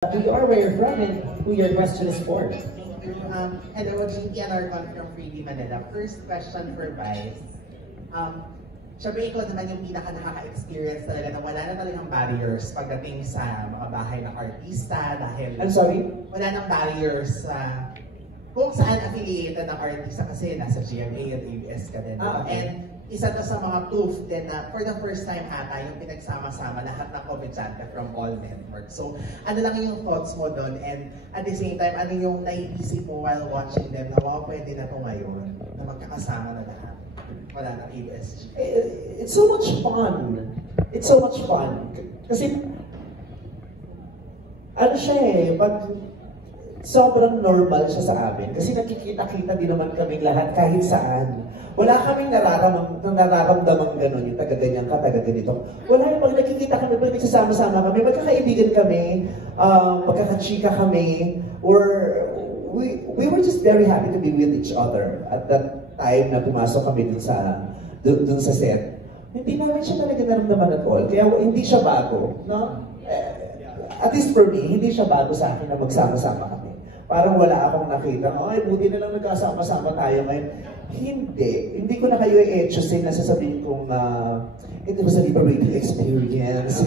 Who you are, where you're from, and who your question is for. Hello, Jinky and Arcon from Freely Manila. First question for Vice. Siyempre, ikaw naman yung nakaka-experience talaga na wala na talagang barriers pagdating sa mga bahay ng artista dahil... I'm sorry? Wala nang barriers sa kung saan affiliated ng artista kasi nasa GMA at ABS ka din. Okay. And isa to sa mga proof din na for the first time ata yung pinagsama-sama lahat ng komedyante from all networks. So ano lang yung thoughts mo doon, and at the same time ano yung naiisip mo while watching them na wow, pwede na to ngayon na magkakasama na lahat. Wala na ABS. It's so much fun. It's so much fun. Kasi ano siya pag sobrang normal siya sa amin. Kasi nakikita-kita din naman kaming lahat kahit saan. Wala kaming nararamdaman gano'n, yung taga-ganyan ka, taga-ganito. Wala yung pag nakikita kami, pag nagsasama-sama kami, magkakaibigan kami, magkakachika kami, we were just very happy to be with each other at that time na pumasok kami dun sa set. Hindi namin siya talaga naramdaman at all. Kaya hindi siya bago, no? At least for me, hindi siya bago sa akin na magsama-sama kami. Parang wala akong nakita, ay, buti na lang nagkasama-sama tayo ngayon. Hindi ko na kayo i-etchosin na sasabihin kong it was a liberating experience.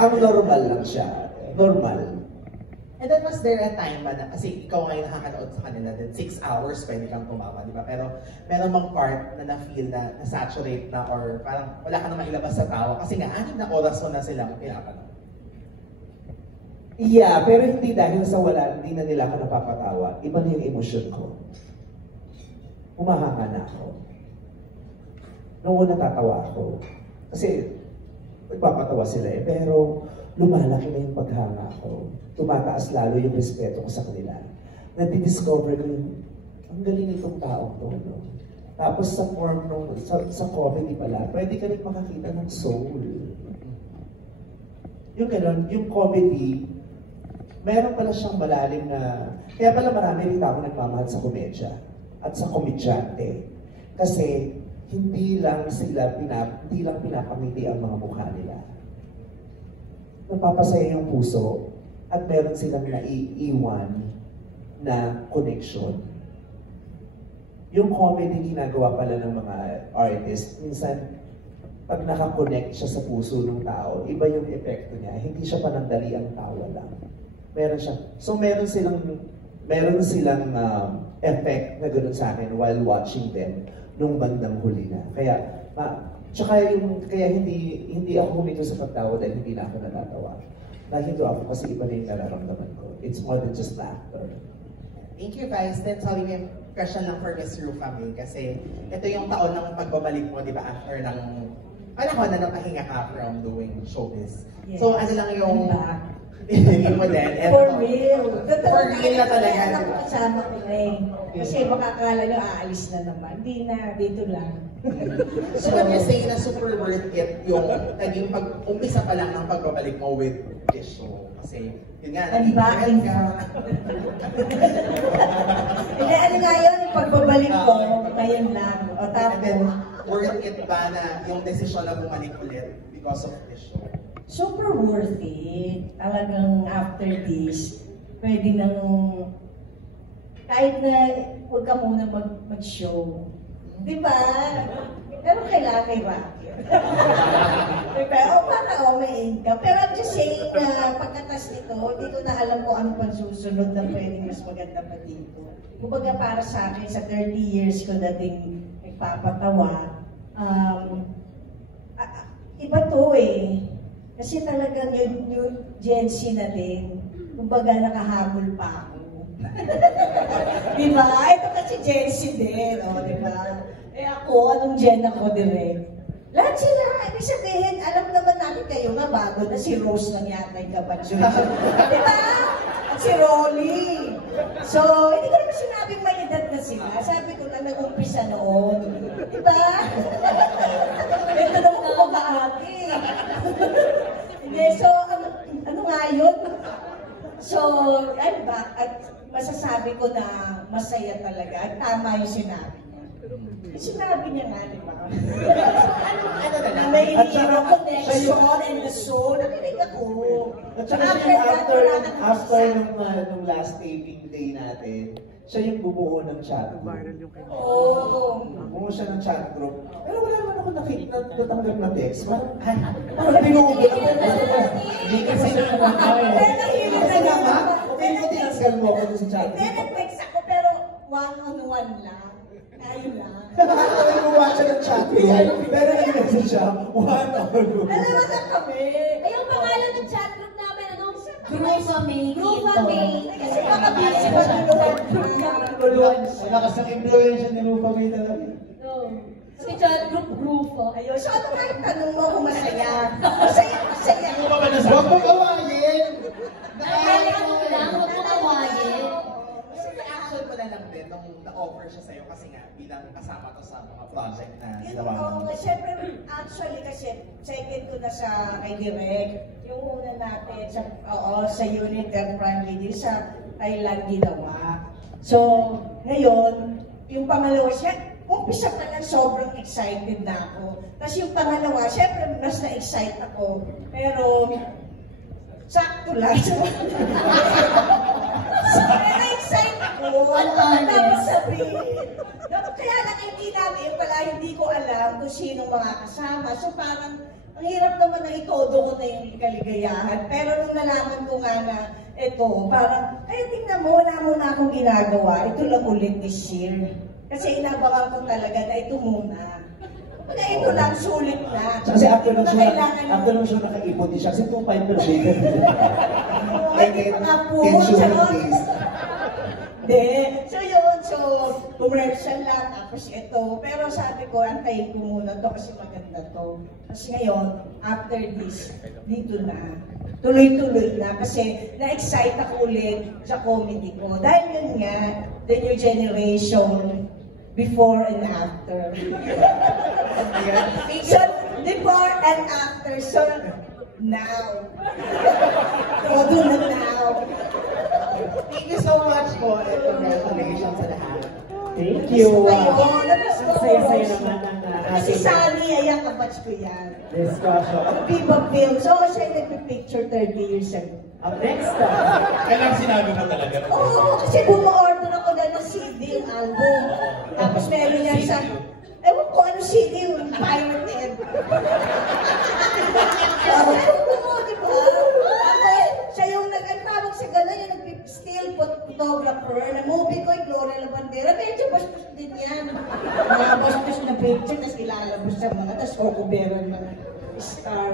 Ang normal lang siya. Normal. And then was there a time ba na, kasi ikaw ngayon nakakanood sa kanila, then 6 hours pwede kang tumawa, di ba? Pero meron mang part na na-feel na na-saturate na or parang wala ka na mailabas sa tawa kasi nga 6 na oras mo na silang pinapanood. Yeah, pero hindi dahil sa wala, hindi na nila ako napapatawa. Iba na yung emosyon ko. Humahanga na ako. Noong natatawa ako. Kasi, nagpapatawa sila pero lumalaki na yung paghanga ko. Tumataas lalo yung respeto ko sa kanila. Nadidiscover ko yung, ang galing itong taong to, no? Tapos sa form sa comedy pala, pwede ka rin makakita ng soul. Yung gano'n, yung comedy, meron pala siyang malalim na, kaya pala marami rin tao nagmamahal sa komedya at sa komedyante. Kasi hindi lang pinapangiti ang mga mukha nila. Napapasaya yung puso at meron silang naiiwan na connection. Yung comedy ginagawa pala ng mga artist, minsan pag nakakonect siya sa puso ng tao, iba yung epekto niya. Hindi siya panandali ang tawa lang. Meron siya. So meron silang effect na gano'n sa akin while watching them nung bandang huli na. Kaya hindi ako humito sa pagtawa dahil hindi na ako natatawa. Nahinto ako kasi iba na yung nararamdaman ko. It's more than just laughter. Thank you, Vice. Then, sorry, may question lang for Miss Rufa May kasi ito yung taon ng pagbabalik mo, di ba, after ng panahon na napahinga ka from doing showbiz. Yes. So, ano lang yung yung mo din. For real. For real na talaga. Anak ko kasama ko na Kasi makakala nyo aalis na naman. Hindi na, dito lang. So, when you say na super worth it yung naging umpisa pa lang ng pagbabalik mo with this show? Kasi, yun nga, naging ka. Hindi, ano nga yun, yung pagbabalik ko, ngayon lang. O tapos, worth it ba na yung desisyon na bumalik ulit because of this show? Super worth it. Talagang after this, pwede nang kahit na huwag ka muna mag-show. Diba? Pero kailangan kay Rocky. Diba? Para may income. Pero I'm just saying na pagkatas nito, hindi ko na alam kung ano pang susunod na pwedeng mas maganda pa dito. Kumbaga para sa akin, sa 30 years ko dating nagpapatawa, iba to Kasi talagang yung Gen Z na din, kumbaga nakahabol pa ako. Diba? Ito kasi Gen Z din, diba? Ako, anong Gen ako direct? Lahat sila, ibig sabihin, alam naman natin kayo nga bago na si Rose lang yata yung kabatso. Diba? At si Rolly. So, hindi ko naman sinabing may edad na sila. Sabi ko na nag-umpisa noon. Diba? Ito naman ako kaagi. Hindi, so, ano nga yun? So, I'm back at masasabi ko na masaya talaga. At tama yung sinabi niya. Sinabi niya nga, di ba? Ano na lang? May At saka, connection and the soul. Nakinig ako. At saka siya yung after nung last taping day natin, siya yung bumuo ng chat group. Oo. Bumuo siya ng chat group. Pero wala naman ako natanggap na text. Parang binuubi ako. Hindi kasi siya nakakaya. Pero nahilig Kasi na nga, naman. okay ko tinasgal mo ako sa chat Hindi, group. nag-text ako pero one-on-one lang. Ayun lang. Nakakawin mo siya ng chat group. Pero nag-message siya, 1 hour. Alam mo na kami. Ay, yung pangalan ng chat group namin, ano? Groupamate. Groupamate. Kasi baka busy Groupamate. pa niluluwan. Malakas ang influensya ni Rupa May talaga. Si chat group, grupo. Ayun, so ano nga yung tanong mo kung masaya? Masaya, masaya. Huwag mo kawain! Nakakala ko lang, huwag mo kawain. Actually ko na lang din nung na-offer siya sa'yo kasi nga bilang kasama to sa mga project na Yun, ginawa mo. oo, syempre, actually kasi second ko na sa kay Direk. Yung una natin sa unit and prime video sa Thailand ginawa. So, ngayon, yung pangalawa siya, umpisa pa lang sobrang excited na ako. Tapos yung pangalawa, syempre mas na-excite ako. Pero, sakto lang. Pero na-excite ako. Tapos sabihin. Kaya lang hindi namin, hindi ko alam kung sino mga kasama. So parang, ang hirap naman na itodo ko na yung kaligayahan. Pero nung nalaman ko nga na ito, parang, ay tingnan mo, wala muna akong ginagawa. Ito lang ulit this year. Kasi inabangan ko talaga na ito muna. Na ito lang, sulit na. Kasi after nung siya Kailangan- nakaipon din siya, kasi 2.5 per day. Oo, hindi pa nga po. Insurance. Hindi. So yun, commercial lang, tapos ito. Pero sabi ko, antayin ko muna to kasi maganda to. Kasi ngayon, after this, dito na. Tuloy-tuloy na kasi na-excite ako ulit sa comedy ko. Dahil yun nga, the new generation, before and after. So, before and after, so now. Todo na now. Thank you so much po and congratulations sa lahat. Thank you. Ayun, namiss ko. Saya-saya naman ang Si ating Sunny, ayan, kabatch ko yan. discussion. Viva Film. So, siya nagpipicture 30 years ago. Up next, Kailang sinabi mo talaga. Oo, kasi buma-order ako na ng CD yung album. Tapos meron yan sa... Ewan ko ano CD yung pirated. Sabi ko, di ba? Tapos, siya yung nag-tawag sa gano'n, yung nag-still photographer na movie ko, yung Gloria Labandera. Medyo bastos din yan. Mga bastos na picture, tapos ilalabas sa mga, tapos kukuberan ng star.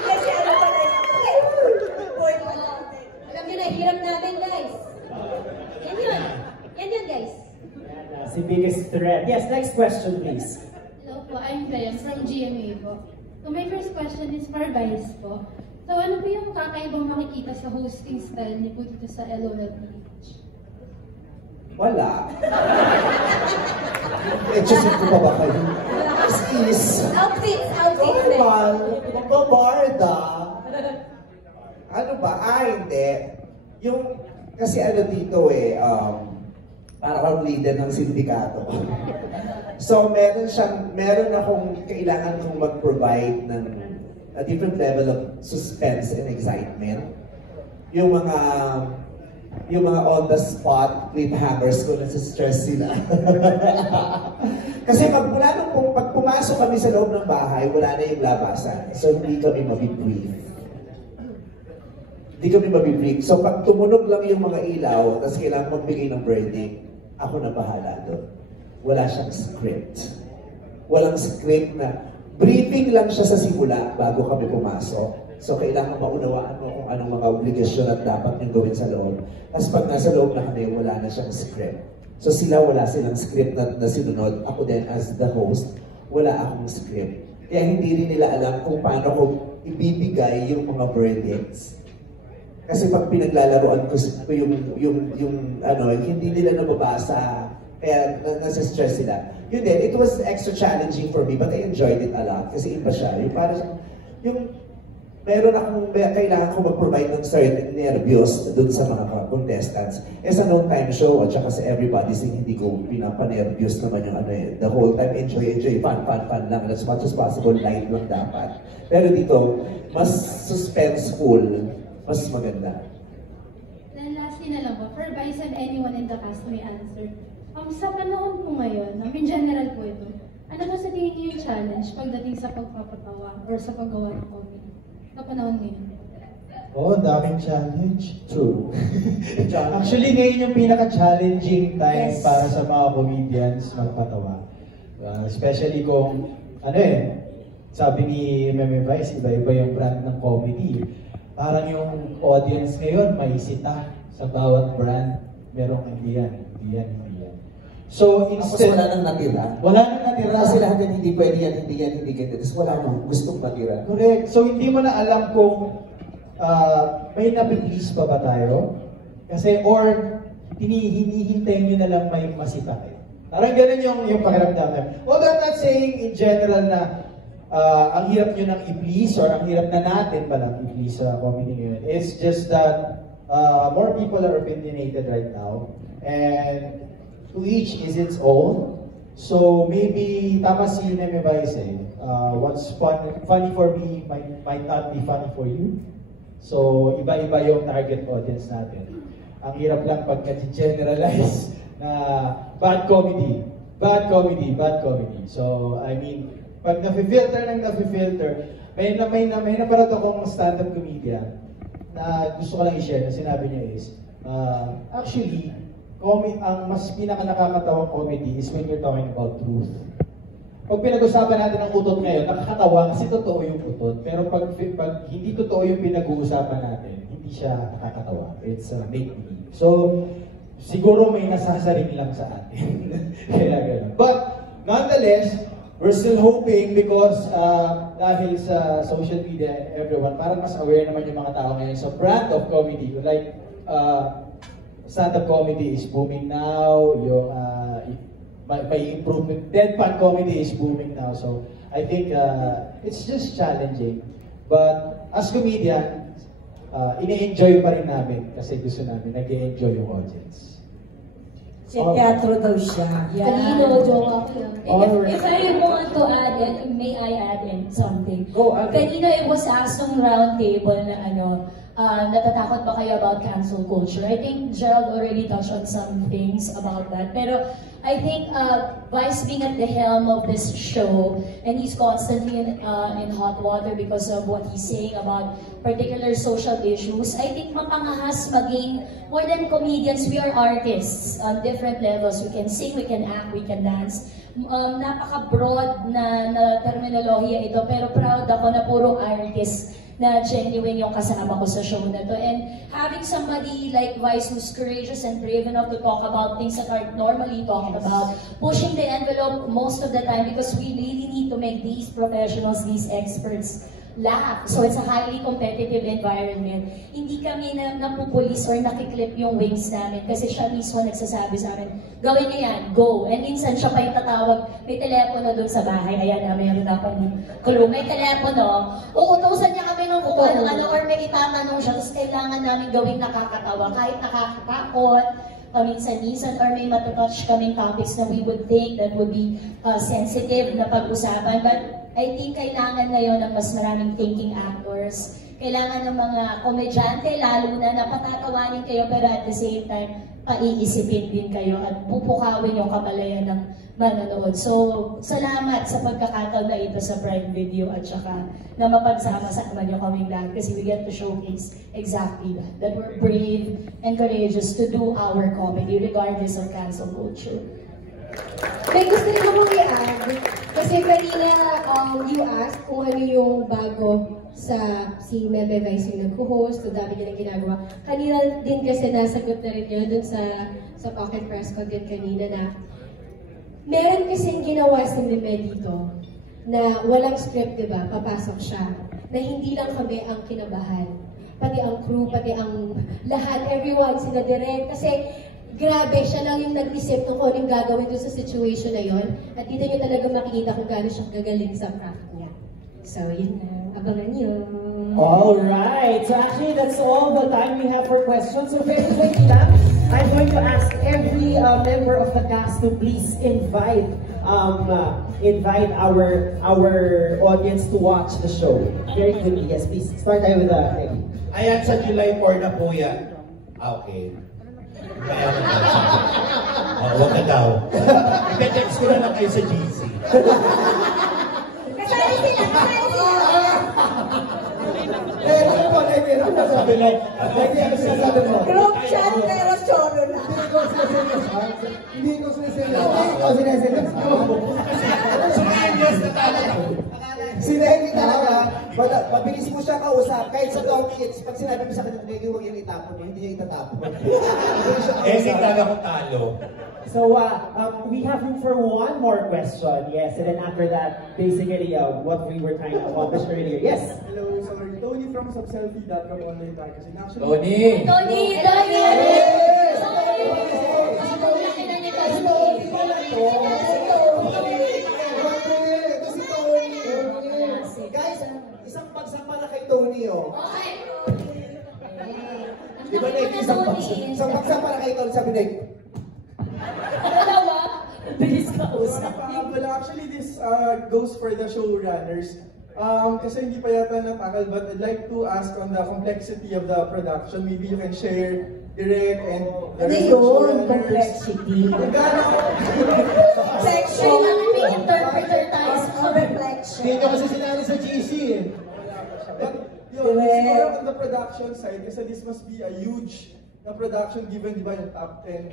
Kasi ano pala yun? Boy pa natin. Alam niyo na, hirap natin, guys. Yan yun. Yan yun, guys. si biggest threat. Yes, next question, please. Hello po, I'm Claire from GMA po. So my first question is for Vice po. So ano po yung kakaibang makikita sa hosting style niyo po dito sa LOLPH? Wala. Just ko pa ba kayo? Is Outfits. normal. Magbabarda. Ano ba? Hindi. Yung, kasi ano dito para akong leader ng sindikato. So, meron akong kailangan kong mag-provide ng a different level of suspense and excitement. Yung mga on-the-spot cliffhangers ko, nasa-stress sila. Kasi pag pumasok kami sa loob ng bahay, wala na yung labasan. So, hindi kami mabibrief. So, pag tumunog lang yung mga ilaw, tapos kailangan magbigay ng verdict, ako na bahala doon. Wala siyang script. Walang script na briefing lang siya sa simula bago kami pumasok. So, kailangan maunawaan mo kung anong mga obligasyon at dapat niyong gawin sa loob. Tapos pag nasa loob na kami, wala na siyang script. So, wala silang script na sinunod. Ako din, as the host, wala akong script. Kaya hindi rin nila alam kung paano ko ibibigay yung mga verdicts. Kasi pag pinaglalaroan ko hindi nila nababasa, kaya nasa-stress sila. Yun din, it was extra challenging for me, but I enjoyed it a lot. Kasi iba siya. Yung parang, kailangan ko mag-provide ng certain nervyos dun sa mga contestants. Sa noontime show at saka sa Everybody Sing, hindi ko pinapanervyos naman yung the whole time enjoy, fun lang. And as much as possible, light lang dapat. Pero dito, mas suspenseful, mas maganda. Then lastly na lang po, for Vice and anyone in the cast may answer. Sa panahon po ngayon, in general po ito, ano ba sa tingin niyo yung challenge pagdating sa pagpapatawa or sa paggawa ng comedy? Sa panahon ngayon? Daming challenge. True. Actually, ngayon yung pinaka-challenging time Yes. para sa mga comedians magpatawa. Especially kung, sabi ni Meme Vice, iba-iba yung brand ng comedy. Parang yung audience ngayon, may sita sa bawat brand. Merong hindi yan. So, Tapos instead... wala nang natira. Wala nang natira. Kasi lahat yan, hindi pwede yan, hindi ganito. Tapos wala nang gustong matira. Correct. So, hindi mo na alam kung may napiplease pa ba tayo? Kasi, or hinihintay nyo na lang may masita kayo. Parang ganun yung pakiramdam na. Although I'm not saying in general na ang hirap nyo nang i-please or ang hirap na natin palang i-please sa comedy ngayon. It's just that more people are opinionated right now. And to each is its own. So maybe, tama si Neme Vice what's funny for me might not be funny for you. So iba-iba yung target audience natin. Ang hirap lang pag generalize na bad comedy. So I mean, pag nafe-filter, may naparad akong stand-up comedian na gusto ko lang i-share na sinabi niya is, actually, ang mas pinaka-nakakatawang comedy is when you're talking about truth. Pag pinag-usapan natin ang utot ngayon, nakakatawa kasi totoo yung utot. Pero pag hindi totoo yung pinag-uusapan natin, hindi siya nakakatawa. It's make-believe. So, siguro may nasasaring lang sa atin. Kaya gano'n. But, nonetheless, we're still hoping because dahil sa social media and everyone, parang mas aware naman yung mga tao ngayon sa brand of comedy. Like, stand-up comedy is booming now, yung may improvement. Deadpan comedy is booming now. So, I think it's just challenging. But, as comedian, ini-enjoy pa rin namin kasi gusto namin, nag-enjoy yung audience. Si teatro daw siya. Kanino, joke ako yun. Alright. If I want to add, may I add in something? Go, add. Kanino it was asked ng round table na natatakot ba kayo about cancel culture? I think Gerald already touched on some things about that. Pero I think Vice being at the helm of this show, and he's constantly in hot water because of what he's saying about particular social issues, I think mapangahas maging more than comedians, we are artists on different levels. We can sing, we can act, we can dance. Napaka-broad na terminolohiya ito, pero proud ako na puro artist na genuine yung kasama ko sa show na to. And having somebody like Vice who's courageous and brave enough to talk about things that aren't normally talked about, pushing the envelope most of the time because we really need to make these professionals, these experts, laugh. So it's a highly competitive environment. Hindi kami napupulis or nakiklip yung wings namin kasi siya mismo nagsasabi sa amin, gawin niyo yan, go. And minsan siya pa yung tatawag, may telepono doon sa bahay, ayan na, mayroon akong clue, may telepono, uutusan niya kami ng kung ano, or may itatanong siya, tapos kailangan namin gawing nakakatawa, kahit nakakatakot, paminsan-minsan, or may matutouch kaming topics na we would think that would be sensitive na pag-usapan. But I think kailangan ngayon ng mas maraming thinking actors. Kailangan ng mga komedyante, lalo na napatatawanin kayo, pero at the same time, paiisipin din kayo at pupukawin yung kamalayan ng manonood. So, salamat sa pagkakataon na ito sa Prime Video at saka na mapagsama-sama niyo kaming lahat kasi we get to showcase exactly that we're brave and courageous to do our comedy regardless of cancel culture. May gusto rin akong i-add. Kasi kanina you asked kung ano yung bago sa si Meme Vice yung nag-host, so dami niya ng ginagawa. Kanina din kasi nasagot na rin yun dun sa Pocket Press Con din kanina na meron kasing ginawa si Meme dito na walang script, diba? Papasok siya. Na hindi lang kami ang kinabahan. Pati ang crew, pati ang lahat, everyone, sila direct. Kasi grabe, siya lang yung nag-isip ng kung anong gagawin doon sa situation na yon. At dito nyo talaga makikita kung gaano siya gagaling sa craft niya. So, yun na. Abangan nyo. All right. So actually, that's all the time we have for questions. So very quickly lang, I'm going to ask every member of the cast to please invite our audience to watch the show. Very quickly, yes, please. Start tayo with Peggy. Ayan, sa July 4 na po yan. Okay. Bayaran daw. Huwag na daw. Ite-text ko na lang kayo sa GC. Kasali sila, kasali sila. Group chat pero solo na. Hindi ko sineseryoso. So ngayon, yes, natalo. Si Reggie talaga, mabilis mo siya kausap. Kahit sa dog kids, pag sinabi mo sa kanya, Reggie, huwag yung itapon mo, hindi niya itatapon. Hindi talaga ko talo. So we have room for one more question. Yes, and then after that, basically what we were trying to accomplish earlier. Yes. Hello, sorry. Tony from Subselfie.com online magazine. Actually, Tony! Tony! Guys, isang bagsak para kay Tony, oh. Di ba, Nick? Isang bagsak para kay Tony, sabi Nick. Dalawa, bilis ka usap. well, actually, this goes for the showrunners. Kasi hindi pa yata natakal, but I'd like to ask on the complexity of the production. Maybe you can share direct and the Ano yun? Complexity. Section. Interpreter tayo sa Reflection. Hindi nyo kasi sinali sa GC eh. But yun, siguro on the production side, kasi this must be a huge na production given, di ba, yung top 10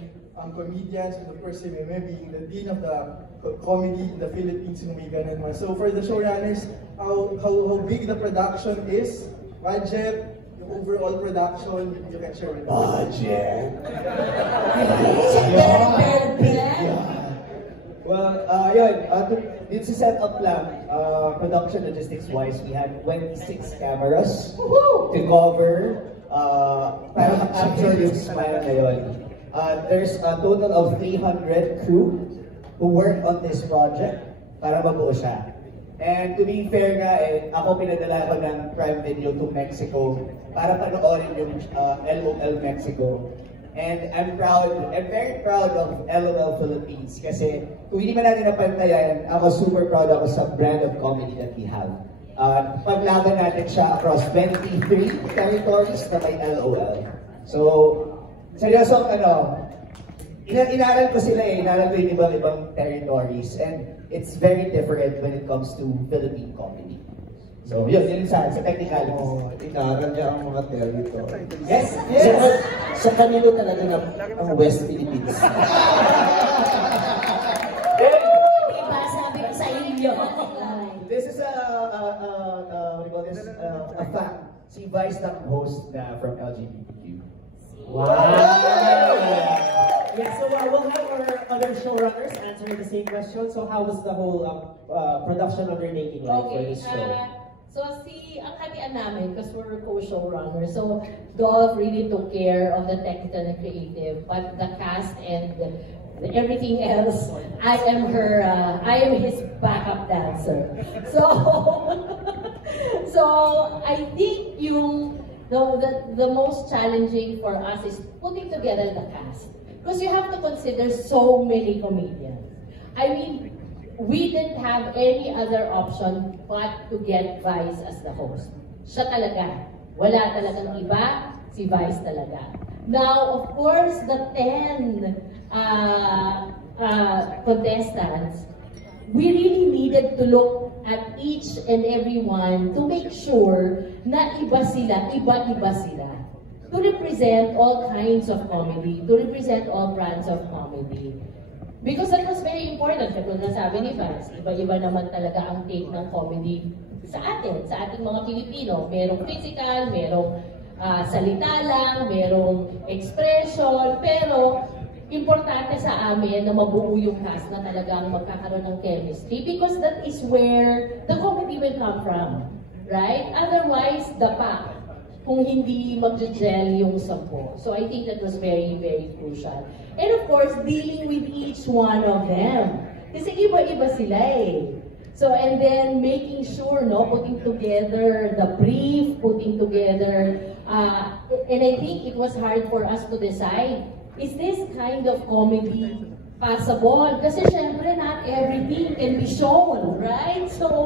comedians, and of course, si Meme being the dean of the comedy in the Philippines, may ganun man. So for the showrunners, how big the production is, budget, yung overall production, you can share with us. Budget? Well, yun, dito sa setup lang, production logistics-wise, we had 26 cameras to cover, para ma-capture yung smile na yun. There's a total of 300 crew who worked on this project para mabuo siya. And to be fair nga, ako pinadala ko ng Prime Video to Mexico para panoorin yung LOL Mexico. And I'm very proud of LOL Philippines kasi kung hindi man natin napantayan, ako super proud ako sa brand of comedy that we have. Paglaban natin siya across 23 territories na may LOL. So, seryoso, inaral ko sila inaral ko yung ibang territories and it's very different when it comes to Philippine comedy. So, yun sa technicalities. Inaral niya ang mga territories. Yes, Sa kanino talaga na ang West Philippines? Diba, sabi ko sa inyo. This is what do you call this? A fact. Si Vice na host na from LGBTQ. Wow! Yeah, so we'll have our other showrunners answer the same question. So how was the whole production undertaking like for this show? So ang katian namin, because we're co-showrunners, so Dov really took care of the technical and creative, but the cast and everything else, I am his backup dancer. So I think the most challenging for us is putting together the cast. Because you have to consider so many comedians. I mean, we didn't have any other option but to get Vice as the host. Siya talaga. Wala talagang iba, si Vice talaga. Now, of course, the 10 contestants, we really needed to look at each and every one to make sure na iba-iba sila. To represent all kinds of comedy, to represent all brands of comedy. Because that was very important. Kapag nasabi ni Vance, iba-iba naman talaga ang take ng comedy sa ating mga Pilipino. Merong physical, merong salita lang, merong expression, pero importante sa amin na mabuo yung cast na talagang magkakaroon ng chemistry because that is where the comedy will come from. Right? Otherwise, dapa kung hindi mag-gel yung 10. So I think that was very, very crucial. And of course, dealing with each one of them. Kasi iba-iba sila eh. So, and then making sure, no, putting together the brief, putting together, and I think it was hard for us to decide, is this kind of comedy possible? Kasi syempre, not everything can be shown, right? So,